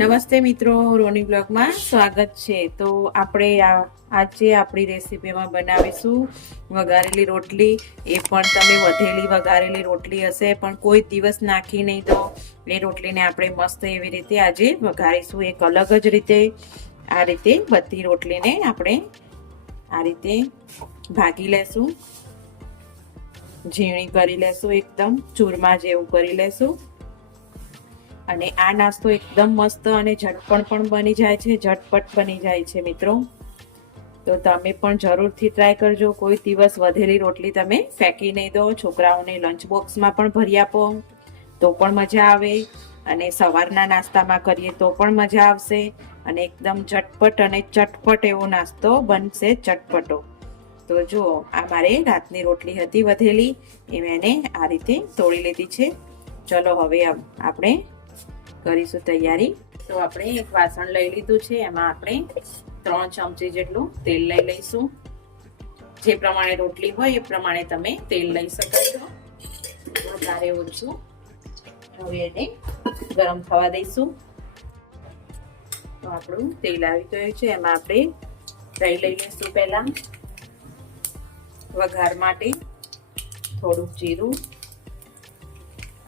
નમસ્તે મિત્રો, રોની બ્લોગમાં સ્વાગત છે. તો આપણે આજે આપણી રેસીપીમાં બનાવીશું વઘારેલી રોટલી. એ પણ તમે વધેલી વઘારેલી રોટલી હશે પણ કોઈ દિવસ નાખી નહીં તો એ રોટલીને આપણે મસ્ત એવી રીતે આજે વઘારીશું. એક અલગ જ રીતે આ રીતે બધી રોટલીને આપણે આ રીતે ભાગી લેશું, ઝીણી કરી લેશું, એકદમ ચૂરમા જેવું કરી લેશું. અને આ નાસ્તો એકદમ મસ્ત અને ઝટપટ પણ બની જાય છે, ઝટપટ બની જાય છે મિત્રો. તો તમે પણ જરૂરથી ટ્રાય કરજો. કોઈ દિવસ વધેલી રોટલી તમે ફેંકી નહીં દો. છોકરાઓને લંચ બોક્સમાં પણ ભરી આપો તો પણ મજા આવે, અને સવારના નાસ્તામાં કરીએ તો પણ મજા આવશે. અને એકદમ ઝટપટ અને ચટપટ એવો નાસ્તો બનશે, ચટપટો. તો જુઓ, આ મારે રાતની રોટલી હતી વધેલી, એ મેં આ રીતે તોડી લીધી છે. ચલો હવે આપણે કરીશું તૈયારી. તો આપણે એક વાસણ લઈ લીધું છે, એમાં આપણે 3 ચમચી જેટલું તેલ લઈ લઈશું. જે પ્રમાણે રોટલી હોય એ પ્રમાણે તમે તેલ લઈ શકો છો, વધારે ઓછું. હવે એને ગરમ થવા દઈશું. તો આપણું તેલ આવી ગયું છે, એમાં આપણે રાઈ લઈ લઈશું. પહેલા વઘાર માટે થોડુંક જીરું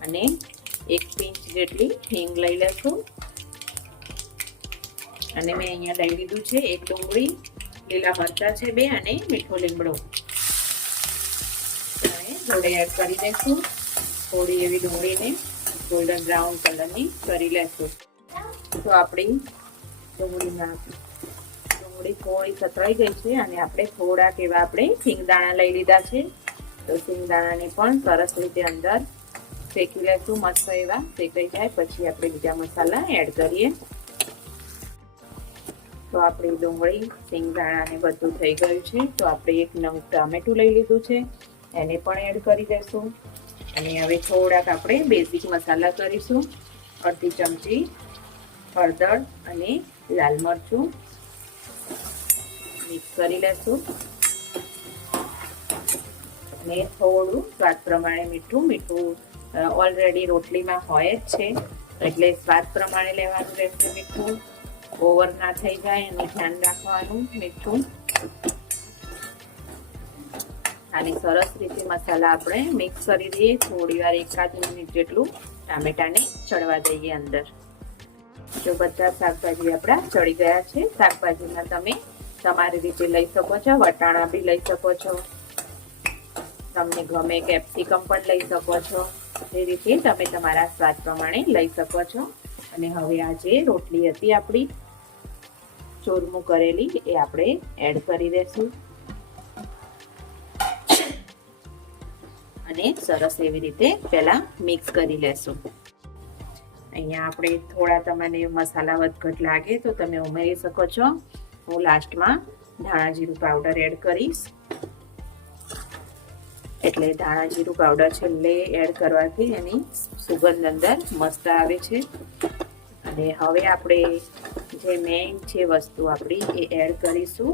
અને 1 પિંચ જેટલી હિંગ લઈ લેશું. અને મેં અહીંયા લઈ લીધું છે 1 ડુંગળી, લીલા મરચા છે 2 અને મીઠો લીમડો જોડે એડ કરી દઈશું. થોડી એવી ડુંગળીને ગોલ્ડન બ્રાઉન કલરની કરી લેશું. તો આપણી ડુંગળી થોડી સતરાઈ ગઈ છે અને આપણે થોડાક એવા આપણે સિંગદાણા લઈ લીધા છે. તો સિંગદાણાને પણ સરસ રીતે અંદર શેકી લેશું. મસ્ત એવા શેકાઈ જાય પછી આપણે બીજા મસાલા એડ કરીએ. તો આપણી ડુંગળી, સિંગદાણા ને બધું થઈ ગયું છે. તો આપણે 1 નંગ ટામેટું લઈ લીધું છે, એને પણ એડ કરી દઈશું. અને હવે થોડાક આપણે બેઝિક મસાલા કરીશું. અડધી ચમચી હળદર અને લાલ મરચું મિક્સ કરી લેશું. અને થોડું સ્વાદ પ્રમાણે મીઠું ઓલરેડી રોટલીમાં હોય જ છે, એટલે સ્વાદ પ્રમાણે લેવાનું રહેશે. મીઠું ઓવર ના થઈ જાય એનું ધ્યાન રાખવાનું. મીઠું અને સરસ રીતે મસાલા આપણે મિક્સ કરી દઈએ. થોડી વાર 1 મિનિટ જેટલું ટામેટાને ચડવા દઈએ અંદર. જો બધા શાકભાજી આપણા ચડી ગયા છે. શાકભાજીમાં તમે તમારી રીતે લઈ શકો છો, વટાણા બી લઈ શકો છો, તમને ગમે કેપ્સિકમ પણ લઈ શકો છો. એ રીતે તમે તમારા સ્વાદ પ્રમાણે લઈ શકો છો. અને હવે આ જે રોટલી હતી આપણી ચૂરમું કરેલી, એ આપણે એડ કરી દઈશું અને સરસ એવી રીતે પહેલા મિક્સ કરી લેશું. અહીંયા આપણે થોડા તમને મસાલા વધઘટ લાગે તો તમે ઉમેરી શકો છો. હું લાસ્ટમાં ધાણા જીરું પાવડર એડ કરીશ, એટલે ધાણા જીરું પાવડર છેલ્લે એડ કરવાથી એની સુગંધ અંદર મસ્ત આવે છે. અને હવે આપણે જે મેઇન છે વસ્તુ આપણી એ એડ કરીશું.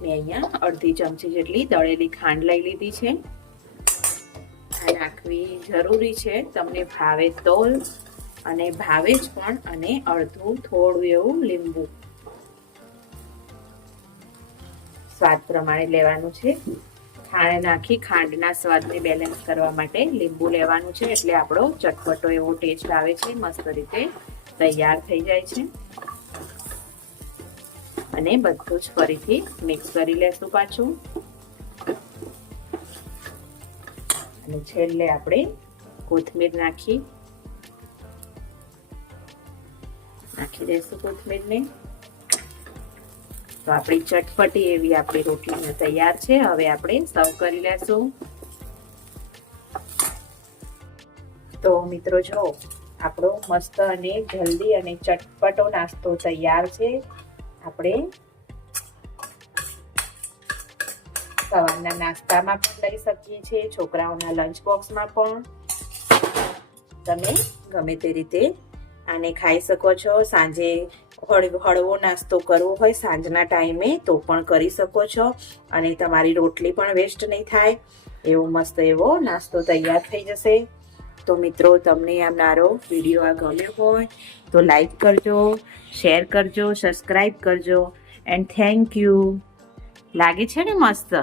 મેં અહીંયા અડધી ચમચી જેટલી દળેલી ખાંડ લઈ લીધી છે. આ નાખવી જરૂરી છે, તમને ભાવે તો, અને ભાવે જ પણ. અને અડધું થોડું એવું લીંબુ સ્વાદ પ્રમાણે લેવાનું છે. ખાંડ નાખી ખાંડના સ્વાદને બેલેન્સ કરવા માટે લીંબુ લેવાનું છે, એટલે આપણો ચટપટો એવો ટેસ્ટ આવે છે. મસ્ત રીતે તૈયાર થઈ જાય છે. અને બધું જ ફરીથી મિક્સ કરી લેશું પાછું. અને છેલ્લે આપણે કોથમીર નાખી દઈશું કોથમીરને. તો આપણી ચટપટી એવી આપણી રોટલી તૈયાર છે. હવે આપણે સર્વ કરી લેશું. તો મિત્રો જો, આપણો મસ્ત અને જલ્દી અને ચટપટો નાસ્તો તૈયાર છે. આપણે સવારના નાસ્તામાં પણ લઈ શકીએ છીએ, છોકરાઓના લંચ બોક્સમાં પણ તમે ગમે તે રીતે આને ખાઈ શકો છો. સાંજે હળવો નાસ્તો કરવો હોય સાંજના ટાઈમે તો પણ કરી શકો છો, અને તમારી રોટલી પણ વેસ્ટ નહીં થાય. એવો મસ્ત એવો નાસ્તો તૈયાર થઈ જશે. તો મિત્રો તમને આ મારો વિડીયો આ ગમ્યો હોય તો લાઈક કરજો, શેર કરજો, સબસ્ક્રાઈબ કરજો એન્ડ થેન્ક યુ. લાગે છે ને મસ્ત?